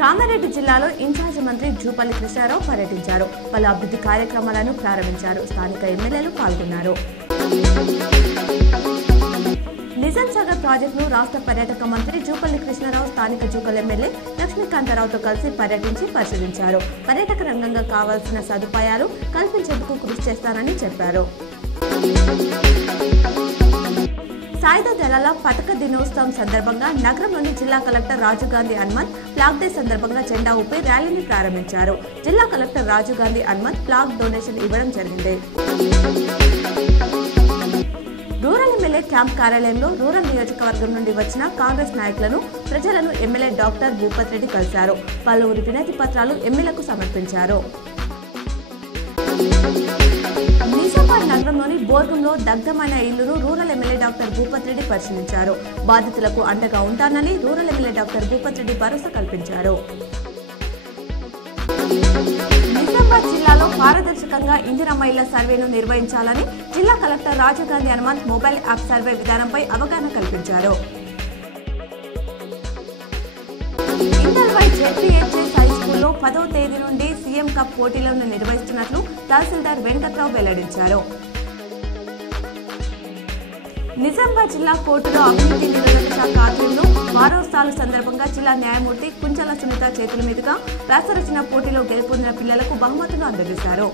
కామారెడ్డి జిల్లాలో ఇన్ఛార్జ్ మంత్రి జూపల్లి కృష్ణారావు పర్యటించారు. పలు అభివృద్ధి కార్యక్రమాలను ప్రారంభించారు. స్థానిక ఎమ్మెల్యేలు పాల్గొన్నారు. నిజాం సాగర్ ప్రాజెక్టును రాష్ట్ర పర్యాటక మంత్రి జూపల్లి కృష్ణారావు స్థానిక జూకల్ ఎమ్మెల్యే లక్ష్మీకాంతారావుతో కలిసి పర్యటించి పరిశీలించారు. పర్యాటక రంగంగా కావాల్సిన సదుపాయాలు కల్పించేందుకు కృషి చేస్తానని చెప్పారు. సాయుధ దళాల పతాక దినోత్సవం సందర్భంగా నగరంలోని జిల్లా collector Rajiv Gandhi Hanumanth flag day సందర్భంగా జెండా ఊపి ర్యాలీని ప్రారంభించారు. జిల్లా collector Rajiv Gandhi Hanumanth flag donation ఇవ్వడం జరిగింది. రూరల్ ఎమ్మెల్యే క్యాంప్ కార్యాలయంలో రూరల్ నియోజకవర్గం నుండి వచ్చిన కాంగ్రెస్ నాయకులను ప్రజలను ఎమ్మెల్యే డాక్టర్ భూపత్ రెడ్డి కలిశారు. పలువురు వినతి పత్రాలు ఎమ్మెల్యేకు సమర్పించారు. నిజామాబాద్ నగరంలోని బోర్గంలో దగ్ధమైన ఇల్లును rural MLA doctor Bhupath Reddy పరిశీలించారు. బాధితులకు అండగా ఉంటానని rural MLA doctor Bhupath Reddy భరోసా కల్పించారు. నిజామాబాద్ జిల్లాలో పారదర్శకంగా ఇందిరమ్మ ఇళ్ల సర్వేను నిర్వహించాలని జిల్లా collector Rajiv Gandhi Hanumanth mobile app survey విధానంపై అవగాహన కల్పించారు. ఇందల్వాయి జెడ్పీహెచ్ఎస్ హై స్కూల్లో 10వ తేదీ నుండి సీఎం కప్ పోటీలను నిర్వహిస్తున్నట్లు తహసీల్దార్ వెంకట్రావు వెల్లడించారు. నిజామాబాద్ జిల్లా కోర్టులో అవినీతి నిరోధక శాఖ ఆధ్వర్యంలో వారోత్సవాల సందర్భంగా జిల్లా న్యాయమూర్తి కుంచల సునీత చేతుల మీదుగా వ్యాసరచన పోటీలో గెలుపొందిన పిల్లలకు బహుమతులు అందజేశారు.